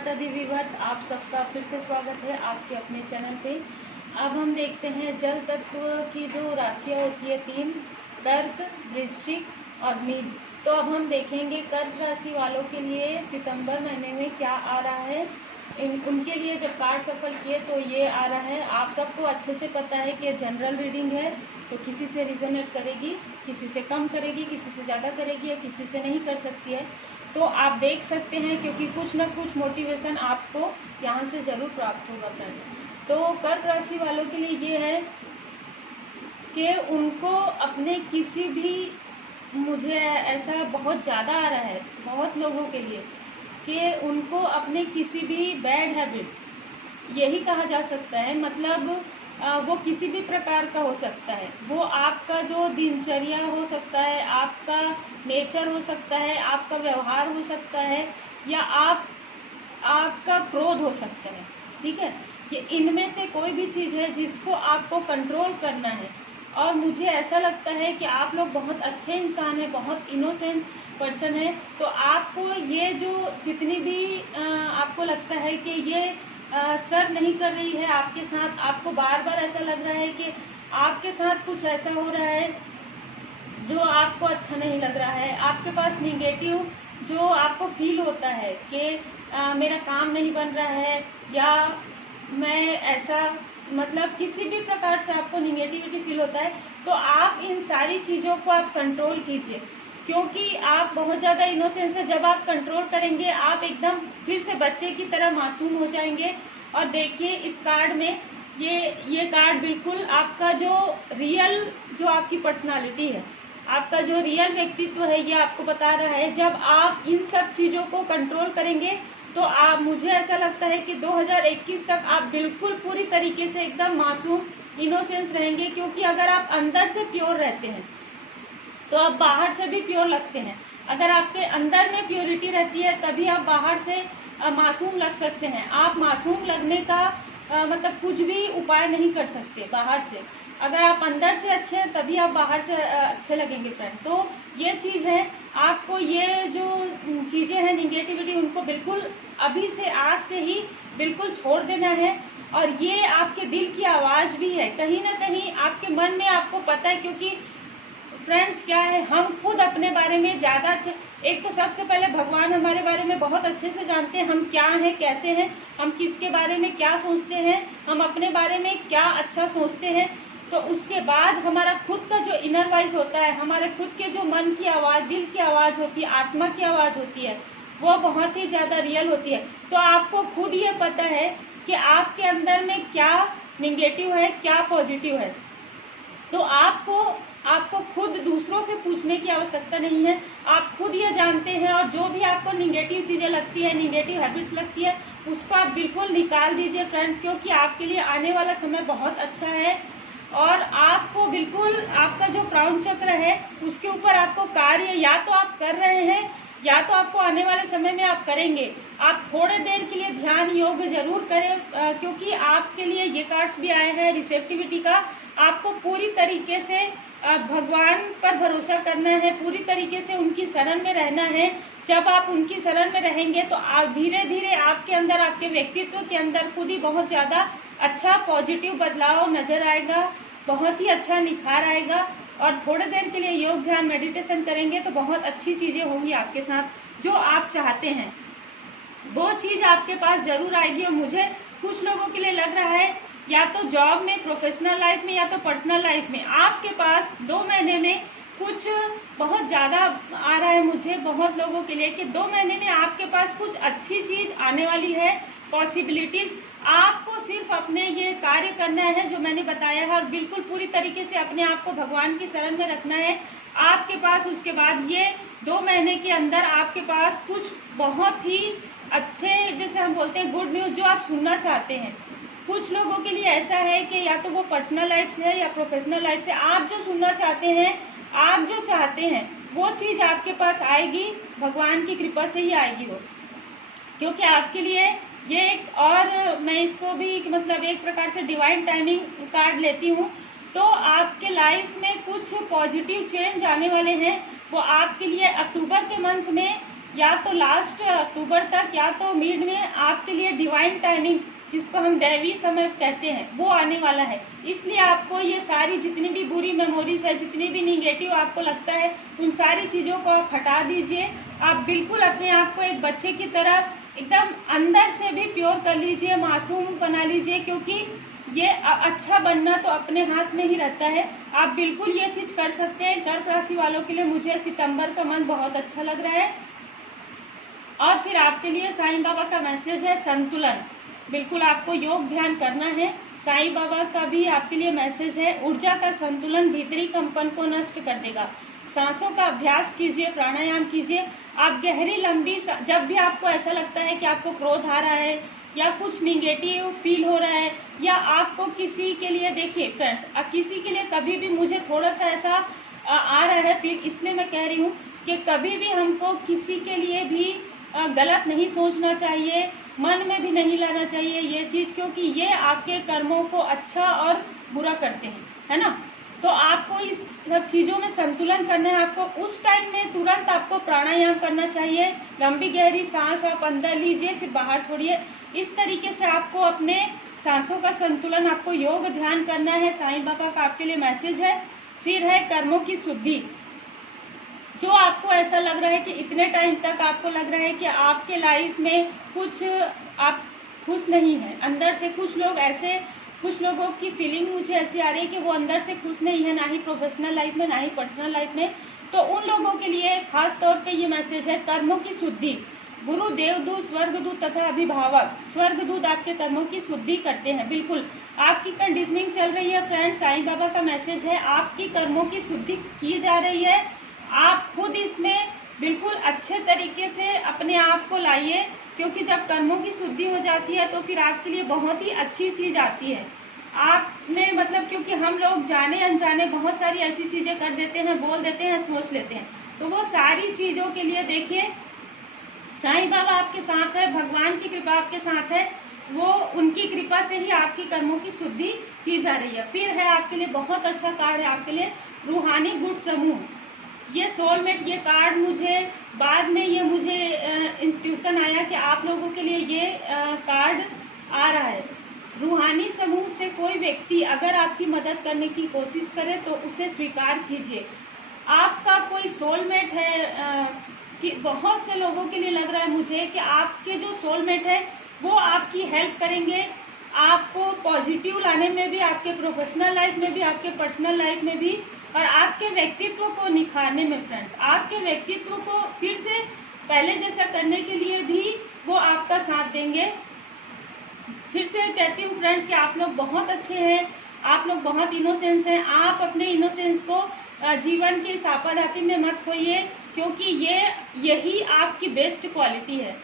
माता the viewers, आप सबका फिर से स्वागत है आपके अपने चैनल पे। अब हम देखते हैं जल तत्व की जो राशियाँ होती है तीन, कर्क, वृश्चिक और मीन। तो अब हम देखेंगे कर्क राशि वालों के लिए सितंबर महीने में क्या आ रहा है। उनके लिए जब कार्ड सफल किए तो ये आ रहा है। आप सबको अच्छे से पता है कि ये जनरल रीडिंग है, तो किसी से रिजोनेट करेगी, किसी से कम करेगी, किसी से ज़्यादा करेगी या किसी से नहीं कर सकती है। तो आप देख सकते हैं, क्योंकि कुछ ना कुछ मोटिवेशन आपको यहाँ से ज़रूर प्राप्त होगा फ्रेंड। तो कर्क राशि वालों के लिए ये है कि उनको अपने किसी भी, मुझे ऐसा बहुत ज़्यादा आ रहा है बहुत लोगों के लिए, कि उनको अपने किसी भी बैड हैबिट्स, यही कहा जा सकता है, मतलब वो किसी भी प्रकार का हो सकता है। वो आपका जो दिनचर्या हो सकता है, आपका नेचर हो सकता है, आपका व्यवहार हो सकता है, या आपका क्रोध हो सकता है। ठीक है, ये इनमें से कोई भी चीज़ है जिसको आपको कंट्रोल करना है। और मुझे ऐसा लगता है कि आप लोग बहुत अच्छे इंसान हैं, बहुत इनोसेंट पर्सन है। तो आपको ये जो जितनी भी आपको लगता है कि ये सर नहीं कर रही है आपके साथ, आपको बार बार ऐसा लग रहा है कि आपके साथ कुछ ऐसा हो रहा है जो आपको अच्छा नहीं लग रहा है, आपके पास निगेटिव जो आपको फील होता है कि मेरा काम नहीं बन रहा है, या मैं ऐसा, मतलब किसी भी प्रकार से आपको निगेटिविटी फील होता है, तो आप इन सारी चीज़ों को आप कंट्रोल कीजिए, क्योंकि आप बहुत ज़्यादा इनोसेंस है। जब आप कंट्रोल करेंगे आप एकदम फिर से बच्चे की तरह मासूम हो जाएंगे। और देखिए इस कार्ड में ये कार्ड बिल्कुल आपका जो रियल, जो आपकी पर्सनालिटी है, आपका जो रियल व्यक्तित्व है, ये आपको बता रहा है। जब आप इन सब चीज़ों को कंट्रोल करेंगे तो आप, मुझे ऐसा लगता है कि 2021 तक आप बिल्कुल पूरी तरीके से एकदम मासूम इनोसेंस रहेंगे। क्योंकि अगर आप अंदर से प्योर रहते हैं तो आप बाहर से भी प्योर लगते हैं। अगर आपके अंदर में प्योरिटी रहती है तभी आप बाहर से मासूम लग सकते हैं। आप मासूम लगने का मतलब कुछ भी उपाय नहीं कर सकते बाहर से। अगर आप अंदर से अच्छे हैं तभी आप बाहर से अच्छे लगेंगे फ्रेंड। तो ये चीज़ है, आपको ये जो चीज़ें हैं निगेटिविटी, उनको बिल्कुल अभी से, आज से ही बिल्कुल छोड़ देना है। और ये आपके दिल की आवाज़ भी है, कहीं ना कहीं आपके मन में आपको पता है। क्योंकि फ्रेंड्स क्या है, हम खुद अपने बारे में ज़्यादा अच्छे, एक तो सबसे पहले भगवान हमारे बारे में बहुत अच्छे से जानते हैं, हम क्या हैं, कैसे हैं, हम किसके बारे में क्या सोचते हैं, हम अपने बारे में क्या अच्छा सोचते हैं। तो उसके बाद हमारा खुद का जो इनर वॉइस होता है, हमारे खुद के जो मन की आवाज़, दिल की आवाज़ होती है, आत्मा की आवाज़ होती है, वो बहुत ही ज़्यादा रियल होती है। तो आपको खुद ये पता है कि आपके अंदर में क्या निगेटिव है, क्या पॉजिटिव है। तो आपको खुद दूसरों से पूछने की आवश्यकता नहीं है, आप खुद ये जानते हैं। और जो भी आपको निगेटिव चीज़ें लगती है, निगेटिव हैबिट्स लगती है, उसको आप बिल्कुल निकाल दीजिए फ्रेंड्स। क्योंकि आपके लिए आने वाला समय बहुत अच्छा है। और आपको बिल्कुल, आपका जो क्राउन चक्र है उसके ऊपर आपको कार्य या तो आप कर रहे हैं, या तो आपको आने वाले समय में आप करेंगे। आप थोड़े देर के लिए ध्यान योग जरूर करें, क्योंकि आपके लिए ये कार्ड्स भी आए हैं रिसेप्टिविटी का। आपको पूरी तरीके से भगवान पर भरोसा करना है, पूरी तरीके से उनकी शरण में रहना है। जब आप उनकी शरण में रहेंगे तो आप धीरे धीरे आपके अंदर, आपके व्यक्तित्व के अंदर खुद ही बहुत ज़्यादा अच्छा पॉजिटिव बदलाव नजर आएगा, बहुत ही अच्छा निखार आएगा। और थोड़े देर के लिए योग ध्यान मेडिटेशन करेंगे तो बहुत अच्छी चीज़ें होंगी आपके साथ। जो आप चाहते हैं वो चीज़ आपके पास ज़रूर आएगी। और मुझे कुछ लोगों के लिए लग रहा है, या तो जॉब में, प्रोफेशनल लाइफ में, या तो पर्सनल लाइफ में, आपके पास 2 महीने में कुछ बहुत ज़्यादा आ रहा है मुझे बहुत लोगों के लिए, कि 2 महीने में आपके पास कुछ अच्छी चीज़ आने वाली है, पॉसिबिलिटीज। आपको सिर्फ अपने ये कार्य करना है जो मैंने बताया है, और बिल्कुल पूरी तरीके से अपने आप को भगवान की शरण में रखना है आपके पास। उसके बाद ये 2 महीने के अंदर आपके पास कुछ बहुत ही अच्छे, जैसे हम बोलते हैं गुड न्यूज़, जो आप सुनना चाहते हैं। कुछ लोगों के लिए ऐसा है कि या तो वो पर्सनल लाइफ से है या प्रोफेशनल लाइफ से, आप जो सुनना चाहते हैं, आप जो चाहते हैं वो चीज़ आपके पास आएगी, भगवान की कृपा से ही आएगी वो। क्योंकि आपके लिए ये एक, और मैं इसको भी मतलब एक प्रकार से डिवाइन टाइमिंग कार्ड लेती हूँ। तो आपके लाइफ में कुछ पॉजिटिव चेंज आने वाले हैं। वो आपके लिए अक्टूबर के मंथ में या तो लास्ट अक्टूबर तक या तो मिड में आपके लिए डिवाइन टाइमिंग, जिसको हम दैवी समय कहते हैं, वो आने वाला है। इसलिए आपको ये सारी जितनी भी बुरी मेमोरीज है, जितनी भी निगेटिव आपको लगता है, उन सारी चीज़ों को आप हटा दीजिए। आप बिल्कुल अपने आप को एक बच्चे की तरह एकदम अंदर से भी प्योर कर लीजिए, मासूम बना लीजिए, क्योंकि ये अच्छा बनना तो अपने हाथ में ही रहता है। आप बिल्कुल ये चीज़ कर सकते हैं। कर्क राशि वालों के लिए मुझे सितंबर का मंथ बहुत अच्छा लग रहा है। और फिर आपके लिए साईं बाबा का मैसेज है संतुलन। बिल्कुल आपको योग ध्यान करना है। साईं बाबा का भी आपके लिए मैसेज है, ऊर्जा का संतुलन भीतरी कंपन को नष्ट कर देगा। सांसों का अभ्यास कीजिए, प्राणायाम कीजिए। आप गहरी लंबी, जब भी आपको ऐसा लगता है कि आपको क्रोध आ रहा है या कुछ निगेटिव फील हो रहा है, या आपको किसी के लिए, देखिए फ्रेंड्स, किसी के लिए कभी भी मुझे थोड़ा सा ऐसा आ रहा है फिर, इसलिए मैं कह रही हूँ कि कभी भी हमको किसी के लिए भी गलत नहीं सोचना चाहिए, मन में भी नहीं लाना चाहिए ये चीज़, क्योंकि ये आपके कर्मों को अच्छा और बुरा करते हैं, है ना। तो आपको इस सब चीज़ों में संतुलन करना है। आपको उस टाइम में तुरंत आपको प्राणायाम करना चाहिए। लंबी गहरी सांस आप अंदर लीजिए, फिर बाहर छोड़िए। इस तरीके से आपको अपने सांसों का संतुलन, आपको योग ध्यान करना है। साईं बाबा का आपके लिए मैसेज है। फिर है कर्मों की शुद्धि। जो आपको ऐसा लग रहा है कि इतने टाइम तक आपको लग रहा है कि आपके लाइफ में कुछ आप खुश नहीं है, अंदर से कुछ लोगों की फीलिंग मुझे ऐसी आ रही है कि वो अंदर से खुश नहीं है, ना ही प्रोफेशनल लाइफ में, ना ही पर्सनल लाइफ में। तो उन लोगों के लिए खास तौर पे ये मैसेज है, कर्मों की शुद्धि। गुरु, देवदूत, स्वर्गदूत तथा अभिभावक, स्वर्गदूत आपके कर्मों की शुद्धि करते हैं। बिल्कुल आपकी कंडीशनिंग चल रही है फ्रेंड्स। साईं बाबा का मैसेज है, आपकी कर्मों की शुद्धि की जा रही है। आप खुद इसमें बिल्कुल अच्छे तरीके से अपने आप को लाइए, क्योंकि जब कर्मों की शुद्धि हो जाती है तो फिर आपके लिए बहुत ही अच्छी चीज़ आती है। आपने मतलब, क्योंकि हम लोग जाने अनजाने बहुत सारी ऐसी चीज़ें कर देते हैं, बोल देते हैं, सोच लेते हैं, तो वो सारी चीज़ों के लिए देखिए साईं बाबा आपके साथ है, भगवान की कृपा आपके साथ है। वो उनकी कृपा से ही आपकी कर्मों की शुद्धि की जा रही है। फिर है आपके लिए बहुत अच्छा कार्ड है, आपके लिए रूहानी गुण समूह। ये सोलमेट, ये कार्ड मुझे बाद में ये मुझे इंट्यूशन आया कि आप लोगों के लिए ये कार्ड आ रहा है। रूहानी समूह से कोई व्यक्ति अगर आपकी मदद करने की कोशिश करे तो उसे स्वीकार कीजिए। आपका कोई सोलमेट है, कि बहुत से लोगों के लिए लग रहा है मुझे कि आपके जो सोलमेट है वो आपकी हेल्प करेंगे, आपको पॉजिटिव लाने में भी, आपके प्रोफेशनल लाइफ में भी, आपके पर्सनल लाइफ में भी, और आपके व्यक्तित्व को निखारने में फ्रेंड्स, आपके व्यक्तित्व को फिर से पहले जैसा करने के लिए भी वो आपका साथ देंगे। फिर से कहती हूँ फ्रेंड्स कि आप लोग बहुत अच्छे हैं, आप लोग बहुत इनोसेंस हैं। आप अपने इनोसेंस को जीवन की सापाधापी में मत खोइए, क्योंकि यही आपकी बेस्ट क्वालिटी है।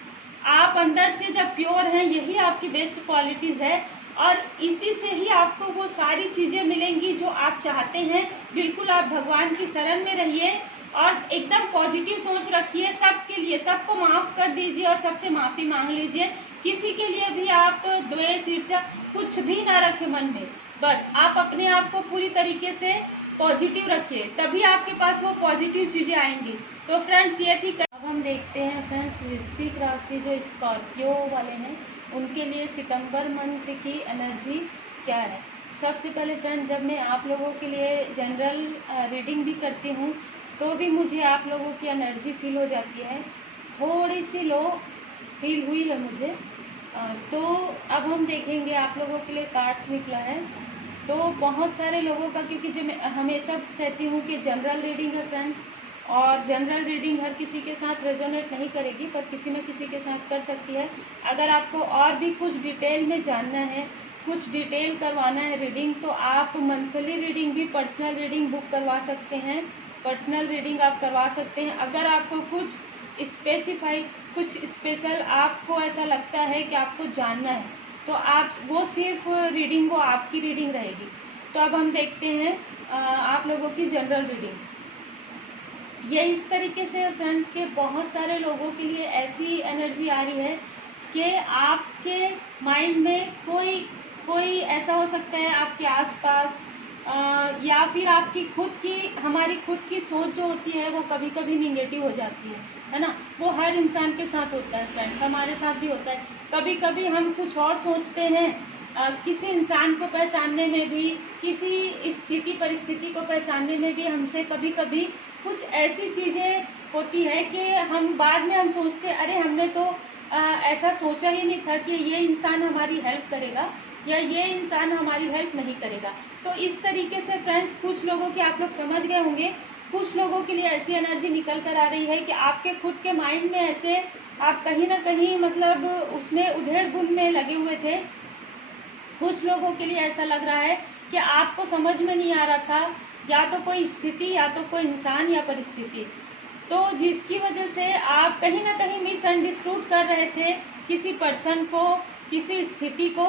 आप अंदर से जब प्योर हैं, यही आपकी बेस्ट क्वालिटीज़ है, और इसी से ही आपको वो सारी चीज़ें मिलेंगी जो आप चाहते हैं। बिल्कुल आप भगवान की शरण में रहिए और एकदम पॉजिटिव सोच रखिए। सबके लिए, सबको माफ़ कर दीजिए और सबसे माफ़ी मांग लीजिए। किसी के लिए भी आप द्वेष, ईर्ष्या कुछ भी ना रखें मन में। बस आप अपने आप को पूरी तरीके से पॉजिटिव रखिए, तभी आपके पास वो पॉजिटिव चीज़ें आएंगी। तो फ्रेंड्स ये थी। अब हम देखते हैं फ्रेंड्स वृश्चिक राशि जो स्कॉर्पियो वाले हैं उनके लिए सितंबर मंथ की एनर्जी क्या है। सबसे पहले फ्रेंड्स, जब मैं आप लोगों के लिए जनरल रीडिंग भी करती हूँ तो भी मुझे आप लोगों की एनर्जी फील हो जाती है, थोड़ी सी लो फील हुई है मुझे। तो अब हम देखेंगे आप लोगों के लिए कार्ड्स निकला है। तो बहुत सारे लोगों का, क्योंकि जो मैं हमेशा कहती हूँ कि जनरल रीडिंग है फ्रेंड्स, और जनरल रीडिंग हर किसी के साथ रेजोनेट नहीं करेगी, पर किसी न किसी के साथ कर सकती है। अगर आपको और भी कुछ डिटेल में जानना है, कुछ डिटेल करवाना है रीडिंग, तो आप मंथली रीडिंग भी, पर्सनल रीडिंग बुक करवा सकते हैं। पर्सनल रीडिंग आप करवा सकते हैं। अगर आपको कुछ स्पेसिफाई, कुछ स्पेशल आपको ऐसा लगता है कि आपको जानना है, तो आप वो सिर्फ रीडिंग, वो आपकी रीडिंग रहेगी। तो अब हम देखते हैं आप लोगों की जनरल रीडिंग। ये इस तरीके से फ्रेंड्स के बहुत सारे लोगों के लिए ऐसी एनर्जी आ रही है कि आपके माइंड में कोई ऐसा हो सकता है आपके आसपास, या फिर आपकी हमारी खुद की सोच जो होती है वो कभी कभी निगेटिव हो जाती है ना। वो हर इंसान के साथ होता है फ्रेंड्स, हमारे साथ भी होता है। कभी कभी हम कुछ और सोचते हैं, किसी इंसान को पहचानने में भी, किसी स्थिति परिस्थिति को पहचानने में भी हमसे कभी कभी कुछ ऐसी चीज़ें होती है कि हम बाद में हम सोचते हैं अरे हमने तो ऐसा सोचा ही नहीं था कि ये इंसान हमारी हेल्प करेगा या ये इंसान हमारी हेल्प नहीं करेगा। तो इस तरीके से फ्रेंड्स कुछ लोगों के, आप लोग समझ गए होंगे, कुछ लोगों के लिए ऐसी एनर्जी निकल कर आ रही है कि आपके खुद के माइंड में ऐसे आप कहीं ना कहीं मतलब उसमें उधेड़ बुन में लगे हुए थे। कुछ लोगों के लिए ऐसा लग रहा है कि आपको समझ में नहीं आ रहा था या तो कोई स्थिति या तो कोई इंसान या परिस्थिति, तो जिसकी वजह से आप कहीं ना कहीं मिसअंडरस्टूड कर रहे थे किसी पर्सन को, किसी स्थिति को।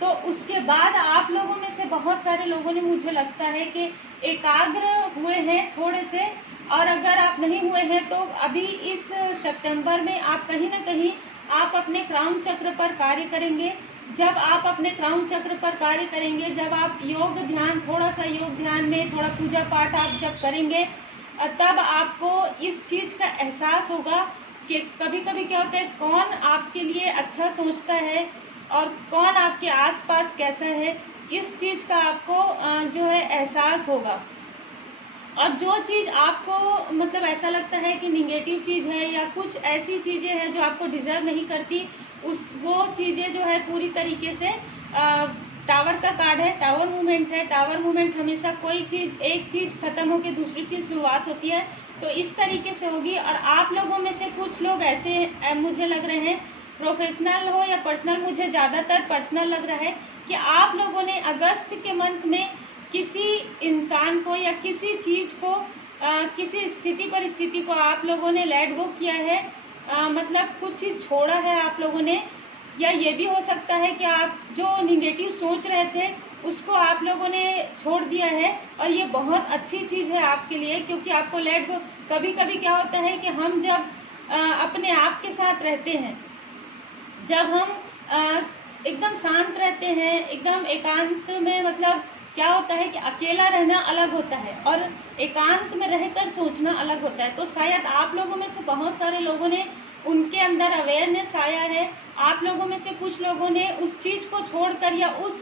तो उसके बाद आप लोगों में से बहुत सारे लोगों ने, मुझे लगता है कि एकाग्र हुए हैं थोड़े से, और अगर आप नहीं हुए हैं तो अभी इस सितंबर में आप कहीं ना कहीं आप अपने क्राउन चक्र पर कार्य करेंगे। जब आप अपने क्राउन चक्र पर कार्य करेंगे, जब आप योग ध्यान, थोड़ा सा योग ध्यान में थोड़ा पूजा पाठ आप जब करेंगे, तब आपको इस चीज़ का एहसास होगा कि कभी कभी क्या होता है, कौन आपके लिए अच्छा सोचता है और कौन आपके आसपास कैसा है, इस चीज़ का आपको जो है एहसास होगा। और जो चीज़ आपको मतलब ऐसा लगता है कि निगेटिव चीज़ है या कुछ ऐसी चीज़ें हैं जो आपको डिज़र्व नहीं करती, वो चीज़ें जो है पूरी तरीके से टावर का कार्ड है, टावर मूवमेंट है। टावर मूवमेंट हमेशा कोई चीज़, एक चीज़ खत्म होकर दूसरी चीज़ शुरुआत होती है, तो इस तरीके से होगी। और आप लोगों में से कुछ लोग ऐसे मुझे लग रहे हैं, प्रोफेशनल हो या पर्सनल, मुझे ज़्यादातर पर्सनल लग रहा है कि आप लोगों ने अगस्त के मंथ में किसी इंसान को या किसी चीज़ को, किसी स्थिति परिस्थिति को आप लोगों ने लेट गो किया है, मतलब कुछ चीज़ छोड़ा है आप लोगों ने। या ये भी हो सकता है कि आप जो निगेटिव सोच रहे थे उसको आप लोगों ने छोड़ दिया है, और ये बहुत अच्छी चीज़ है आपके लिए, क्योंकि आपको लेट गो। कभी कभी क्या होता है कि हम जब अपने आप के साथ रहते हैं, जब हम एकदम शांत रहते हैं, एकदम एकांत में, मतलब क्या होता है कि अकेला रहना अलग होता है और एकांत में रहकर सोचना अलग होता है। तो शायद आप लोगों में से बहुत सारे लोगों ने, उनके अंदर अवेयरनेस आया है। आप लोगों में से कुछ लोगों ने उस चीज़ को छोड़कर या उस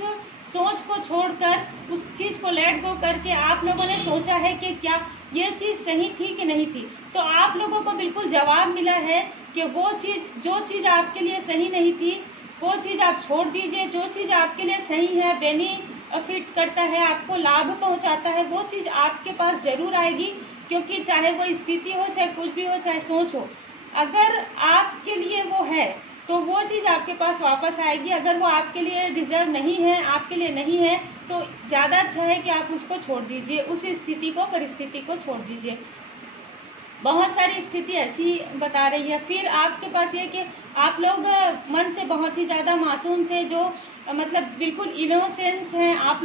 सोच को छोड़कर, उस चीज़ को लेट गो करके आप लोगों ने सोचा है कि क्या ये चीज़ सही थी कि नहीं थी। तो आप लोगों को बिल्कुल जवाब मिला है कि वो चीज़, जो चीज़ आपके लिए सही नहीं थी वो चीज़ आप छोड़ दीजिए। जो चीज़ आपके लिए सही है, बेनिफिट करता है, आपको लाभ पहुंचाता है, वो चीज़ आपके पास ज़रूर आएगी। क्योंकि चाहे वो स्थिति हो, चाहे कुछ भी हो, चाहे सोच हो, अगर आपके लिए वो है तो वो चीज़ आपके पास वापस आएगी। अगर वो आपके लिए डिज़र्व नहीं है, आपके लिए नहीं है, तो ज़्यादा अच्छा है कि आप उसको छोड़ दीजिए, उस स्थिति को, परिस्थिति को छोड़ दीजिए। बहुत सारी स्थिति ऐसी बता रही है। फिर आपके पास ये कि आप लोग मन से बहुत ही ज़्यादा मासूम थे, जो मतलब बिल्कुल इनोसेंस हैं आप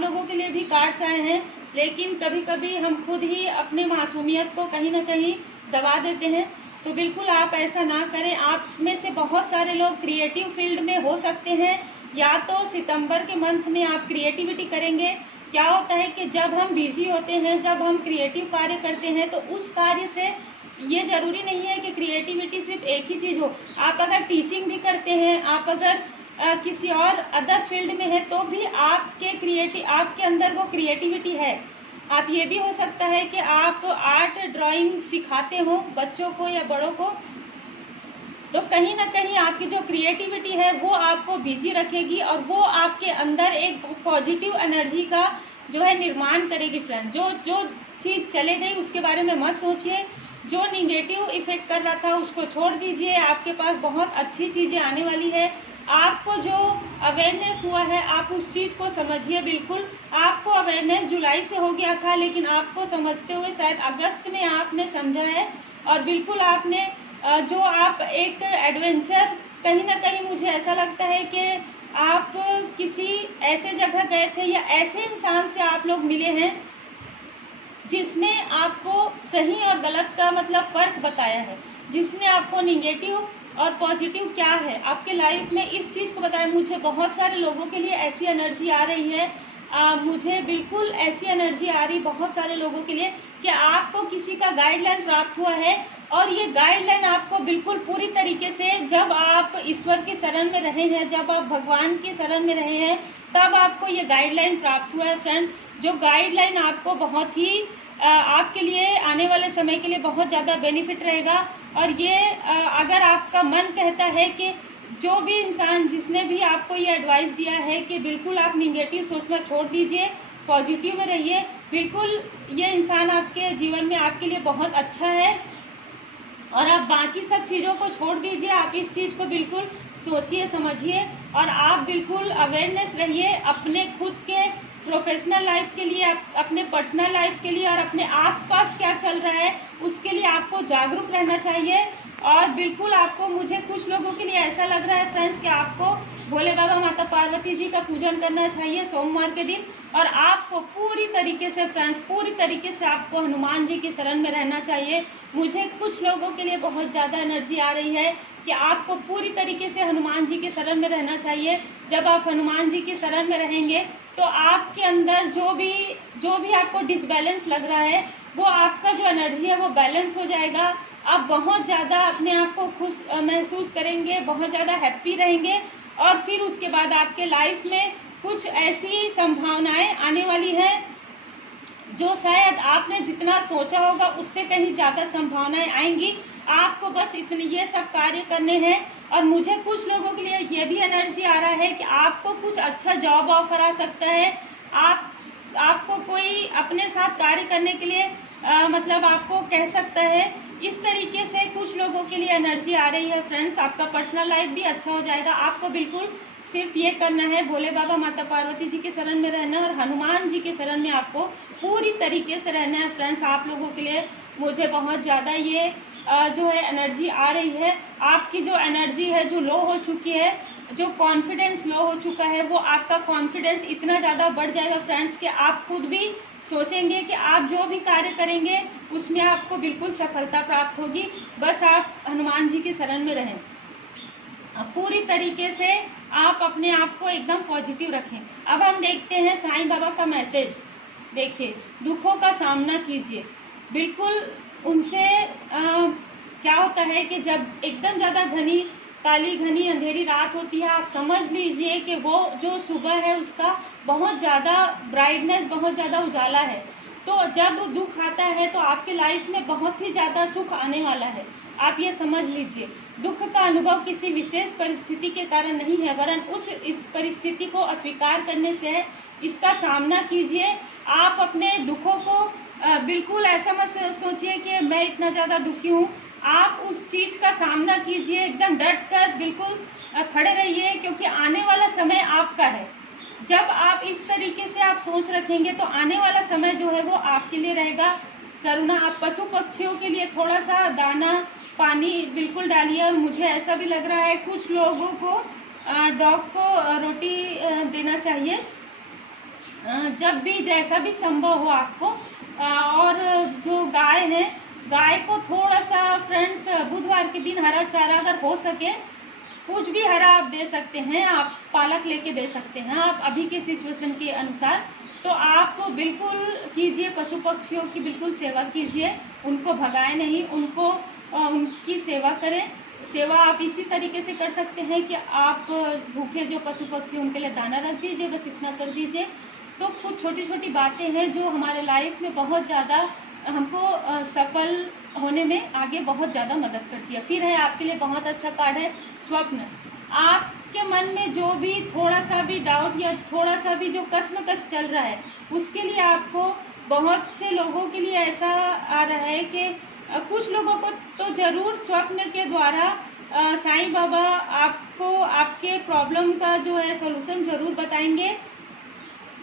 लोगों के लिए भी कार्ड्स आए हैं। लेकिन कभी कभी हम खुद ही अपने मासूमियत को कहीं ना कहीं दबा देते हैं, तो बिल्कुल आप ऐसा ना करें। आप में से बहुत सारे लोग क्रिएटिव फील्ड में हो सकते हैं, या तो सितंबर के मंथ में आप क्रिएटिविटी करेंगे। क्या होता है कि जब हम बिजी होते हैं, जब हम क्रिएटिव कार्य करते हैं, तो उस कार्य से ये ज़रूरी नहीं है कि क्रिएटिविटी सिर्फ एक ही चीज़ हो। आप अगर टीचिंग भी करते हैं, आप अगर किसी और अदर फील्ड में है, तो भी आपके अंदर वो क्रिएटिविटी है। आप ये भी हो सकता है कि आप आर्ट ड्राइंग सिखाते हो बच्चों को या बड़ों को, तो कहीं ना कहीं आपकी जो क्रिएटिविटी है वो आपको बिजी रखेगी और वो आपके अंदर एक पॉजिटिव एनर्जी का जो है निर्माण करेगी। फ्रेंड, जो चीज़ चले गई उसके बारे में मत सोचिए, जो निगेटिव इफेक्ट कर रहा था उसको छोड़ दीजिए। आपके पास बहुत अच्छी चीज़ें आने वाली है। आपको जो अवेयरनेस हुआ है आप उस चीज़ को समझिए। बिल्कुल आपको अवेयरनेस जुलाई से हो गया था, लेकिन आपको समझते हुए शायद अगस्त में आपने समझा है। और बिल्कुल आपने जो आप एक एडवेंचर, कहीं ना कहीं मुझे ऐसा लगता है कि आप किसी ऐसे जगह गए थे या ऐसे इंसान से आप लोग मिले हैं जिसने आपको सही और गलत का मतलब फ़र्क बताया है, जिसने आपको निगेटिव और पॉजिटिव क्या है आपके लाइफ में, इस चीज़ को बताया। मुझे बहुत सारे लोगों के लिए ऐसी एनर्जी आ रही है मुझे बिल्कुल ऐसी एनर्जी आ रही बहुत सारे लोगों के लिए कि आपको किसी का गाइडलाइन प्राप्त हुआ है, और ये गाइडलाइन आपको बिल्कुल पूरी तरीके से, जब आप ईश्वर की शरण में रहे हैं, जब आप भगवान की शरण में रहे हैं, तब आपको ये गाइडलाइन प्राप्त हुआ है फ्रेंड। जो गाइडलाइन आपको बहुत ही आपके लिए आने वाले समय के लिए बहुत ज़्यादा बेनिफिट रहेगा। और ये अगर आपका मन कहता है कि जो भी इंसान जिसने भी आपको ये एडवाइस दिया है कि बिल्कुल आप निगेटिव सोचना छोड़ दीजिए, पॉजिटिव में रहिए, बिल्कुल ये इंसान आपके जीवन में आपके लिए बहुत अच्छा है, और आप बाकी सब चीज़ों को छोड़ दीजिए। आप इस चीज़ को बिल्कुल सोचिए, समझिए, और आप बिल्कुल अवेयरनेस रहिए अपने खुद के प्रोफेशनल लाइफ के लिए, अपने पर्सनल लाइफ के लिए, और अपने आसपास क्या चल रहा है उसके लिए आपको जागरूक रहना चाहिए। और बिल्कुल आपको, मुझे कुछ लोगों के लिए ऐसा लग रहा है फ्रेंड्स कि आपको भोले बाबा माता पार्वती जी का पूजन करना चाहिए सोमवार के दिन, और आपको पूरी तरीके से फ्रेंड्स, पूरी तरीके से आपको हनुमान जी की शरण में रहना चाहिए। मुझे कुछ लोगों के लिए बहुत ज़्यादा एनर्जी आ रही है कि आपको पूरी तरीके से हनुमान जी के शरण में रहना चाहिए। जब आप हनुमान जी की शरण में रहेंगे तो आपके अंदर जो भी आपको डिसबैलेंस लग रहा है, वो आपका जो एनर्जी है वो बैलेंस हो जाएगा। आप बहुत ज़्यादा अपने आप को खुश महसूस करेंगे, बहुत ज़्यादा हैप्पी रहेंगे, और फिर उसके बाद आपके लाइफ में कुछ ऐसी संभावनाएं आने वाली है जो शायद आपने जितना सोचा होगा उससे कहीं ज़्यादा संभावनाएं आएंगी। आपको बस इतने ये सब कार्य करने हैं। और मुझे कुछ लोगों के लिए ये भी एनर्जी आ रहा है कि आपको कुछ अच्छा जॉब ऑफर आ सकता है। आपको कोई अपने साथ कार्य करने के लिए मतलब आपको कह सकता है। इस तरीके से कुछ लोगों के लिए एनर्जी आ रही है फ्रेंड्स। आपका पर्सनल लाइफ भी अच्छा हो जाएगा। आपको बिल्कुल सिर्फ ये करना है, भोले बाबा माता पार्वती जी के शरण में रहना है, और हनुमान जी के शरण में आपको पूरी तरीके से रहना है फ्रेंड्स। आप लोगों के लिए मुझे बहुत ज़्यादा ये जो है एनर्जी आ रही है। आपकी जो एनर्जी है जो लो हो चुकी है, जो कॉन्फिडेंस लो हो चुका है, वो आपका कॉन्फिडेंस इतना ज़्यादा बढ़ जाएगा फ्रेंड्स कि आप खुद भी सोचेंगे कि आप जो भी कार्य करेंगे उसमें आपको बिल्कुल सफलता प्राप्त होगी। बस आप हनुमान जी की शरण में रहें। पूरी तरीके से आप अपने आप को एकदम पॉजिटिव रखें। अब हम देखते हैं साईं बाबा का मैसेज। देखिए, दुखों का सामना कीजिए। बिल्कुल उनसे क्या होता है कि जब एकदम ज़्यादा काली घनी अंधेरी रात होती है, आप समझ लीजिए कि वो जो सुबह है उसका बहुत ज़्यादा ब्राइटनेस, बहुत ज़्यादा उजाला है। तो जब दुख आता है तो आपके लाइफ में बहुत ही ज़्यादा सुख आने वाला है। आप ये समझ लीजिए। दुख का अनुभव किसी विशेष परिस्थिति के कारण नहीं है, वरन इस परिस्थिति को अस्वीकार करने से है। इसका सामना कीजिए। आप अपने दुखों को बिल्कुल ऐसा मत सोचिए कि मैं इतना ज़्यादा दुखी हूँ। आप उस चीज़ का सामना कीजिए, एकदम डट कर बिल्कुल खड़े रहिए, क्योंकि आने वाला समय आपका है। जब आप इस तरीके से आप सोच रखेंगे तो आने वाला समय जो है वो आपके लिए रहेगा। करुणा, आप पशु पक्षियों के लिए थोड़ा सा दाना पानी बिल्कुल डालिए। और मुझे ऐसा भी लग रहा है कुछ लोगों को डॉग को रोटी देना चाहिए, जब भी जैसा भी संभव हो आपको। और जो गाय है, गाय को थोड़ा सा फ्रेंड्स बुधवार के दिन हरा चारा अगर हो सके, कुछ भी हरा आप दे सकते हैं। आप पालक लेके दे सकते हैं, आप अभी के सिचुएशन के अनुसार। तो आप बिल्कुल कीजिए, पशु पक्षियों की बिल्कुल सेवा कीजिए, उनको भगाए नहीं, उनकी सेवा करें। सेवा आप इसी तरीके से कर सकते हैं कि आप भूखे जो पशु पक्षी उनके लिए दाना रख दीजिए, बस इतना कर दीजिए। तो कुछ छोटी छोटी बातें हैं जो हमारे लाइफ में बहुत ज़्यादा हमको सफल होने में आगे बहुत ज़्यादा मदद करती है। फिर है आपके लिए बहुत अच्छा कार्ड है स्वप्न। आपके मन में जो भी थोड़ा सा भी डाउट या थोड़ा सा भी जो कश्मकश चल रहा है, उसके लिए आपको बहुत से लोगों के लिए ऐसा आ रहा है कि कुछ लोगों को तो ज़रूर स्वप्न के द्वारा साईं बाबा आपको आपके प्रॉब्लम का जो है सॉल्यूशन ज़रूर बताएंगे।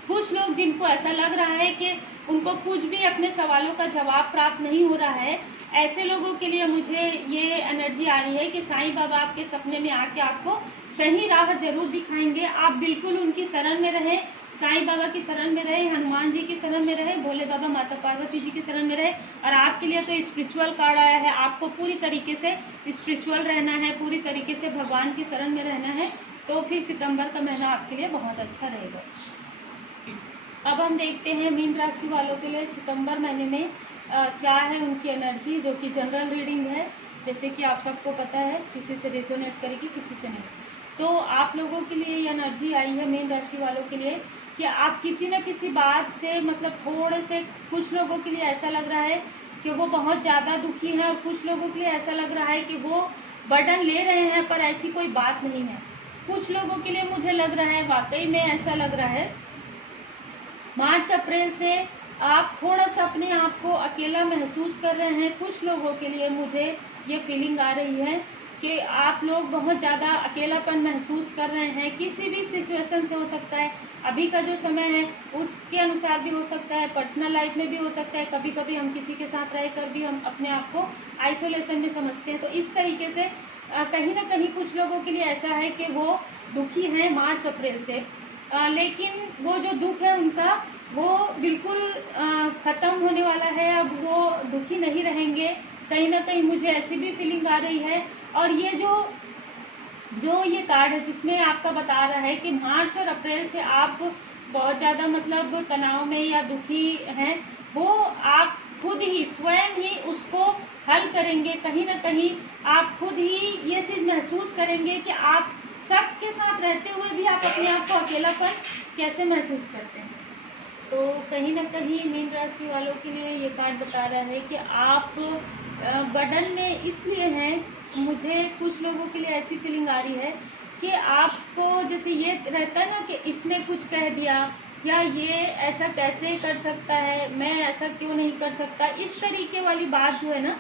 कुछ लोग जिनको ऐसा लग रहा है कि उनको कुछ भी अपने सवालों का जवाब प्राप्त नहीं हो रहा है, ऐसे लोगों के लिए मुझे ये एनर्जी आ रही है कि साईं बाबा आपके सपने में आके आपको सही राह जरूर दिखाएंगे। आप बिल्कुल उनकी शरण में रहें, साईं बाबा की शरण में रहे, हनुमान जी की शरण में रहे, भोले बाबा माता पार्वती जी की शरण में रहे। और आपके लिए तो स्पिरिचुअल कार्ड आया है, आपको पूरी तरीके से स्पिरिचुअल रहना है, पूरी तरीके से भगवान की शरण में रहना है। तो फिर सितंबर का महीना आपके लिए बहुत अच्छा रहेगा। अब हम देखते हैं मीन राशि वालों के लिए सितंबर महीने में क्या है उनकी एनर्जी, जो कि जनरल रीडिंग है। जैसे कि आप सबको पता है, किसी से रेजोनेट करेगी, किसी से नहीं। तो आप लोगों के लिए ये एनर्जी आई है मीन राशि वालों के लिए कि आप किसी न किसी बात से मतलब थोड़े से, कुछ लोगों के लिए ऐसा लग रहा है कि वो बहुत ज़्यादा दुखी है, और कुछ लोगों के लिए ऐसा लग रहा है कि वो बर्डन ले रहे हैं पर ऐसी कोई बात नहीं है। कुछ लोगों के लिए मुझे लग रहा है, वाकई में ऐसा लग रहा है, मार्च अप्रैल से आप थोड़ा सा अपने आप को अकेला महसूस कर रहे हैं। कुछ लोगों के लिए मुझे ये फीलिंग आ रही है कि आप लोग बहुत ज़्यादा अकेलापन महसूस कर रहे हैं। किसी भी सिचुएशन से हो सकता है, अभी का जो समय है उसके अनुसार भी हो सकता है, पर्सनल लाइफ में भी हो सकता है। कभी कभी हम किसी के साथ रह कर भी हम अपने आप को आइसोलेशन में समझते हैं। तो इस तरीके से कहीं ना कहीं कुछ लोगों के लिए ऐसा है कि वो दुखी हैं मार्च अप्रैल से, लेकिन वो जो दुख है उनका वो बिल्कुल ख़त्म होने वाला है। अब वो दुखी नहीं रहेंगे। कहीं ना कहीं मुझे ऐसी भी फीलिंग आ रही है। और ये जो ये कार्ड है जिसमें आपका बता रहा है कि मार्च और अप्रैल से आप बहुत ज़्यादा मतलब तनाव में या दुखी हैं, वो आप खुद ही स्वयं ही उसको हल करेंगे। कहीं ना कहीं आप खुद ही ये चीज़ महसूस करेंगे कि आप सबके साथ रहते हुए भी आप अपने आप को अकेलापन कैसे महसूस करते हैं। तो कहीं ना कहीं मीन राशि वालों के लिए ये कार्ड बता रहा है कि आप बर्डन में इसलिए हैं। मुझे कुछ लोगों के लिए ऐसी फीलिंग आ रही है कि आपको जैसे ये रहता है ना कि इसने कुछ कह दिया, या ये ऐसा कैसे कर सकता है, मैं ऐसा क्यों नहीं कर सकता, इस तरीके वाली बात जो है ना,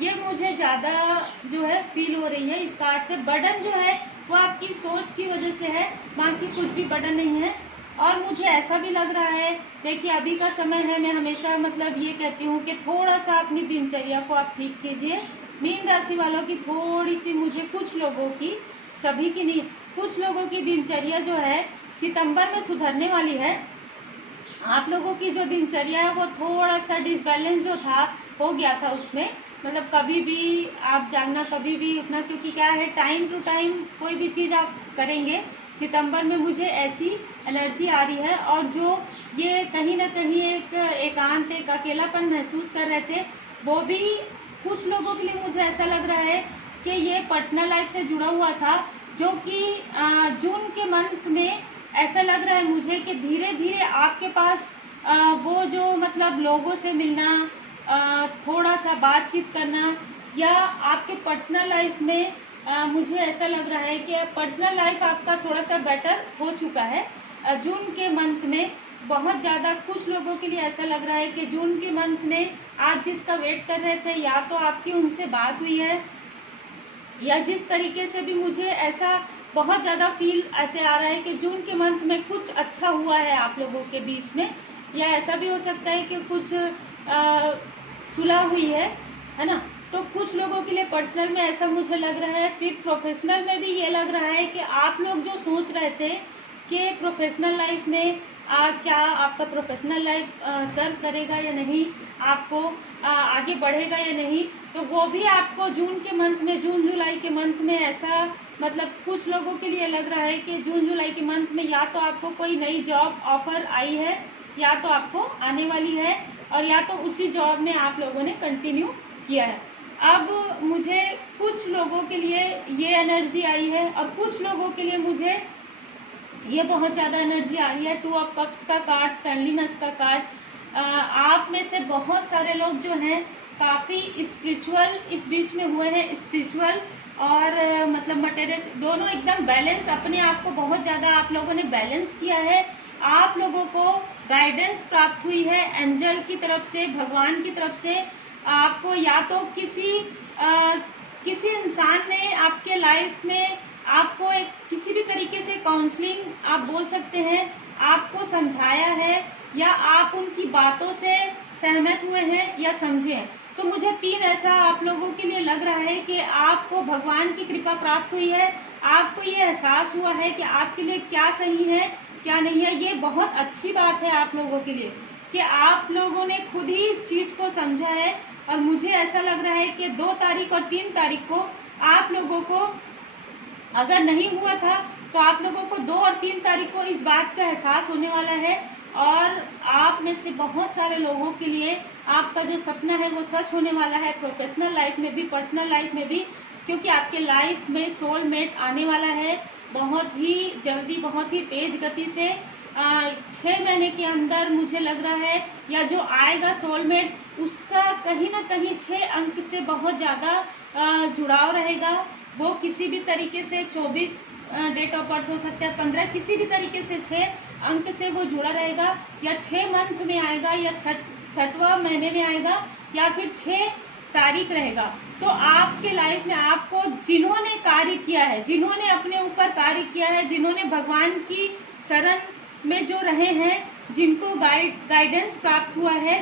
ये मुझे ज़्यादा जो है फील हो रही है इस कार्ड से। बर्डन जो है वो आपकी सोच की वजह से है, बाकी कुछ भी बर्डन नहीं है। और मुझे ऐसा भी लग रहा है, देखिए अभी का समय है, मैं हमेशा मतलब ये कहती हूँ कि थोड़ा सा अपनी दिनचर्या को आप ठीक कीजिए। मीन राशि वालों की थोड़ी सी, मुझे कुछ लोगों की, सभी की नहीं, कुछ लोगों की दिनचर्या जो है सितंबर में सुधरने वाली है। आप लोगों की जो दिनचर्या है वो थोड़ा सा डिसबैलेंस जो था हो गया था उसमें, मतलब कभी भी आप जागना, कभी भी उठना, क्योंकि क्या है टाइम टू टाइम कोई भी चीज़ आप करेंगे। सितंबर में मुझे ऐसी एनर्जी आ रही है। और जो ये कहीं ना कहीं एक एकांत, एक अकेलापन महसूस कर रहे थे, वो भी कुछ लोगों के लिए मुझे ऐसा लग रहा है कि ये पर्सनल लाइफ से जुड़ा हुआ था, जो कि जून के मंथ में ऐसा लग रहा है मुझे कि धीरे धीरे आपके पास वो जो मतलब लोगों से मिलना, थोड़ा सा बातचीत करना, या आपके पर्सनल लाइफ में मुझे ऐसा लग रहा है कि पर्सनल लाइफ आपका थोड़ा सा बेटर हो चुका है जून के मंथ में। बहुत ज़्यादा कुछ लोगों के लिए ऐसा लग रहा है कि जून के मंथ में आप जिसका वेट कर रहे थे, या तो आपकी उनसे बात हुई है, या जिस तरीके से भी मुझे ऐसा बहुत ज़्यादा फील ऐसे आ रहा है कि जून के मंथ में कुछ अच्छा हुआ है आप लोगों के बीच में। या ऐसा भी हो सकता है कि कुछ सुलह हुई है ना। तो कुछ लोगों के लिए पर्सनल में ऐसा मुझे लग रहा है। फिर प्रोफेशनल में भी ये लग रहा है कि आप लोग जो सोच रहे थे कि प्रोफेशनल लाइफ में क्या आपका प्रोफेशनल लाइफ सर्व करेगा या नहीं, आपको आगे बढ़ेगा या नहीं, तो वो भी आपको जून के मंथ में, जून जुलाई के मंथ में ऐसा मतलब कुछ लोगों के लिए लग रहा है कि जून जुलाई के मंथ में या तो आपको कोई नई जॉब ऑफर आई है, या तो आपको आने वाली है, और या तो उसी जॉब में आप लोगों ने कंटिन्यू किया है। अब मुझे कुछ लोगों के लिए ये एनर्जी आई है, और कुछ लोगों के लिए मुझे ये बहुत ज़्यादा एनर्जी आ रही है। 2 ऑफ कप्स का कार्ड, फ्रेंडलीनेस का कार्ड। आप में से बहुत सारे लोग जो हैं काफ़ी स्पिरिचुअल इस बीच में हुए हैं, स्पिरिचुअल और मतलब मटेरियल दोनों एकदम बैलेंस, अपने आप को बहुत ज़्यादा आप लोगों ने बैलेंस किया है। आप लोगों को गाइडेंस प्राप्त हुई है एंजल की तरफ से, भगवान की तरफ से। आपको या तो किसी इंसान ने आपके लाइफ में आपको एक किसी भी तरीके से काउंसलिंग आप बोल सकते हैं, आपको समझाया है, या आप उनकी बातों से सहमत हुए हैं या समझे हैं। तो मुझे 3 ऐसा आप लोगों के लिए लग रहा है कि आपको भगवान की कृपा प्राप्त हुई है। आपको ये एहसास हुआ है कि आपके लिए क्या सही है क्या नहीं है। ये बहुत अच्छी बात है आप लोगों के लिए कि आप लोगों ने खुद ही इस चीज को समझा है। और मुझे ऐसा लग रहा है कि 2 तारीख और 3 तारीख को आप लोगों को, अगर नहीं हुआ था तो आप लोगों को 2 और 3 तारीख को इस बात का एहसास होने वाला है और आप में से बहुत सारे लोगों के लिए आपका जो सपना है वो सच होने वाला है, प्रोफेशनल लाइफ में भी, पर्सनल लाइफ में भी, क्योंकि आपके लाइफ में सोलमेट आने वाला है बहुत ही जल्दी, बहुत ही तेज गति से। 6 महीने के अंदर मुझे लग रहा है, या जो आएगा सोलमेट उसका कहीं ना कहीं 6 अंक से बहुत ज़्यादा जुड़ाव रहेगा। वो किसी भी तरीके से 24 डेट ऑफ बर्थ हो सकता है, 15, किसी भी तरीके से 6 अंक से वो जुड़ा रहेगा, या 6 मंथ में आएगा, या 6वां महीने में आएगा, या फिर 6 तारीख रहेगा। तो आपके लाइफ में आपको जिन्होंने कार्य किया है, जिन्होंने अपने ऊपर कार्य किया है, जिन्होंने भगवान की शरण में जो रहे हैं, जिनको गाइडेंस प्राप्त हुआ है,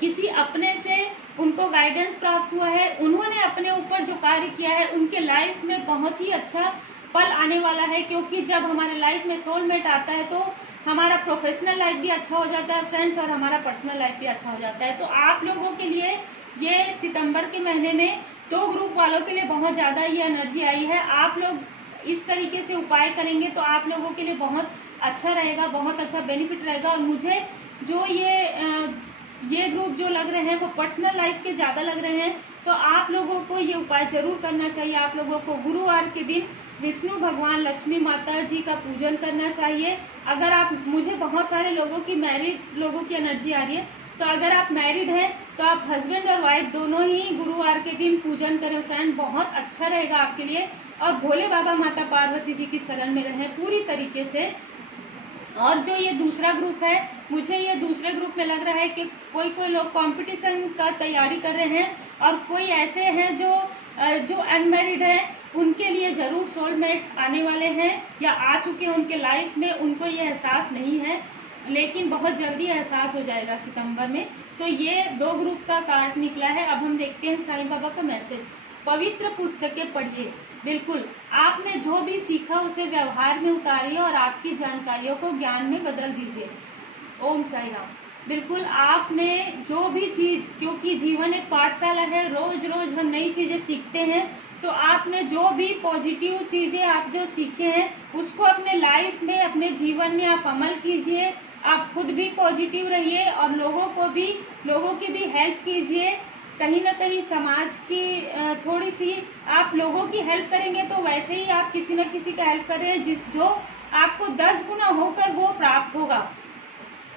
किसी अपने से उनको गाइडेंस प्राप्त हुआ है, उन्होंने अपने ऊपर जो कार्य किया है, उनके लाइफ में बहुत ही अच्छा पल आने वाला है। क्योंकि जब हमारे लाइफ में सोलमेट आता है तो हमारा प्रोफेशनल लाइफ भी अच्छा हो जाता है फ्रेंड्स, और हमारा पर्सनल लाइफ भी अच्छा हो जाता है। तो आप लोगों के लिए ये सितंबर के महीने में 2 ग्रुप वालों के लिए बहुत ज़्यादा ये एनर्जी आई है। आप लोग इस तरीके से उपाय करेंगे तो आप लोगों के लिए बहुत अच्छा रहेगा, बहुत अच्छा बेनिफिट रहेगा। और मुझे जो ये ग्रुप जो लग रहे हैं वो पर्सनल लाइफ के ज़्यादा लग रहे हैं, तो आप लोगों को ये उपाय जरूर करना चाहिए। आप लोगों को गुरुवार के दिन विष्णु भगवान, लक्ष्मी माता जी का पूजन करना चाहिए। अगर आप, मुझे बहुत सारे लोगों की, मैरिड लोगों की एनर्जी आ रही है, तो अगर आप मैरिड हैं तो आप हस्बैंड और वाइफ दोनों ही गुरुवार के दिन पूजन करें फ्रेंड, बहुत अच्छा रहेगा आपके लिए। और भोले बाबा माता पार्वती जी की शरण में रहें पूरी तरीके से। और जो ये दूसरा ग्रुप है, मुझे ये दूसरे ग्रुप में लग रहा है कि कोई लोग कंपटीशन का तैयारी कर रहे हैं, और कोई ऐसे हैं जो अनमैरिड हैं, उनके लिए ज़रूर सोलमेट आने वाले हैं, या आ चुके हैं उनके लाइफ में, उनको ये एहसास नहीं है, लेकिन बहुत जल्दी एहसास हो जाएगा सितंबर में। तो ये 2 ग्रुप का कार्ड निकला है। अब हम देखते हैं साईं बाबा का मैसेज। पवित्र पुस्तकें पढ़िए, बिल्कुल आपने जो भी सीखा उसे व्यवहार में उतारिए और आपकी जानकारियों को ज्ञान में बदल दीजिए। ओम साई राम। बिल्कुल आपने जो भी चीज़, क्योंकि जीवन एक पाठशाला है, रोज रोज हम नई चीज़ें सीखते हैं, तो आपने जो भी पॉजिटिव चीज़ें आप जो सीखे हैं उसको अपने लाइफ में, अपने जीवन में आप अमल कीजिए। आप खुद भी पॉजिटिव रहिए और लोगों की भी हेल्प कीजिए। कहीं ना कहीं समाज की थोड़ी सी आप लोगों की हेल्प करेंगे तो वैसे ही आप किसी न किसी का हेल्प कर रहे हैं, जो आपको 10 गुना होकर वो प्राप्त होगा।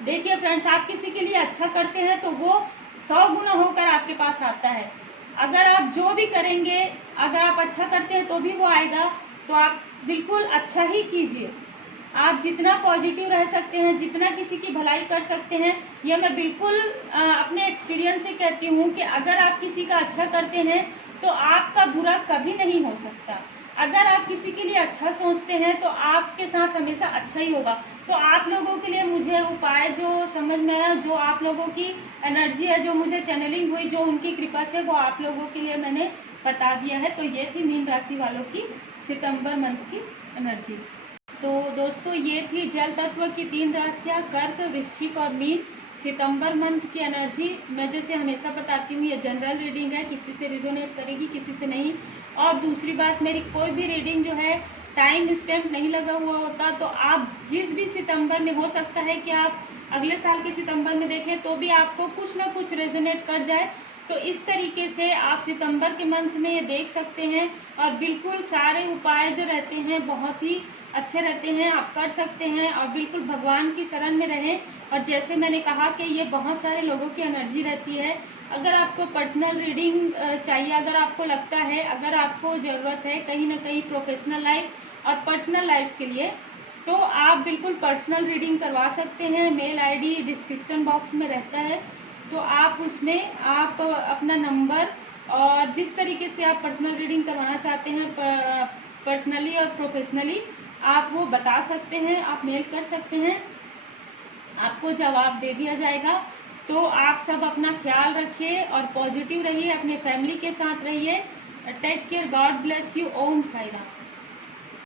देखिए फ्रेंड्स, आप किसी के लिए अच्छा करते हैं तो वो 100 गुना होकर आपके पास आता है। अगर आप जो भी करेंगे, अगर आप अच्छा करते हैं तो भी वो आएगा। तो आप बिल्कुल अच्छा ही कीजिए। आप जितना पॉजिटिव रह सकते हैं, जितना किसी की भलाई कर सकते हैं, यह मैं बिल्कुल अपने एक्सपीरियंस से कहती हूँ कि अगर आप किसी का अच्छा करते हैं तो आपका बुरा कभी नहीं हो सकता। अगर आप किसी के लिए अच्छा सोचते हैं तो आपके साथ हमेशा अच्छा ही होगा। तो आप लोगों के लिए मुझे उपाय जो समझ में आया, जो आप लोगों की एनर्जी है, जो मुझे चैनलिंग हुई, जो उनकी कृपा से, वो आप लोगों के लिए मैंने बता दिया है। तो ये थी मीन राशि वालों की सितंबर मंथ की एनर्जी। तो दोस्तों, ये थी जल तत्व की 3 राशियाँ, कर्क, वृश्चिक और मीन, सितंबर मंथ की एनर्जी। मैं जैसे हमेशा बताती हूँ, ये जनरल रीडिंग है, किसी से रिजोनेट करेगी, किसी से नहीं। और दूसरी बात, मेरी कोई भी रीडिंग जो है टाइम स्टैम्प नहीं लगा हुआ होता। तो आप जिस भी सितंबर में, हो सकता है कि आप अगले साल के सितंबर में देखें तो भी आपको कुछ ना कुछ रेजोनेट कर जाए। तो इस तरीके से आप सितंबर के मंथ में ये देख सकते हैं। और बिल्कुल सारे उपाय जो रहते हैं बहुत ही अच्छे रहते हैं, आप कर सकते हैं। और बिल्कुल भगवान की शरण में रहें। और जैसे मैंने कहा कि ये बहुत सारे लोगों की एनर्जी रहती है। अगर आपको पर्सनल रीडिंग चाहिए, अगर आपको लगता है, अगर आपको ज़रूरत है कहीं ना कहीं प्रोफेशनल लाइफ और पर्सनल लाइफ के लिए, तो आप बिल्कुल पर्सनल रीडिंग करवा सकते हैं। मेल आईडी डिस्क्रिप्शन बॉक्स में रहता है, तो आप उसमें आप अपना नंबर और जिस तरीके से आप पर्सनल रीडिंग करवाना चाहते हैं, पर्सनली और प्रोफेशनली, आप वो बता सकते हैं, आप मेल कर सकते हैं, आपको जवाब दे दिया जाएगा। तो आप सब अपना ख्याल रखिए और पॉजिटिव रहिए, अपने फैमिली के साथ रहिए। Take care, God bless you. Om Sai Ram.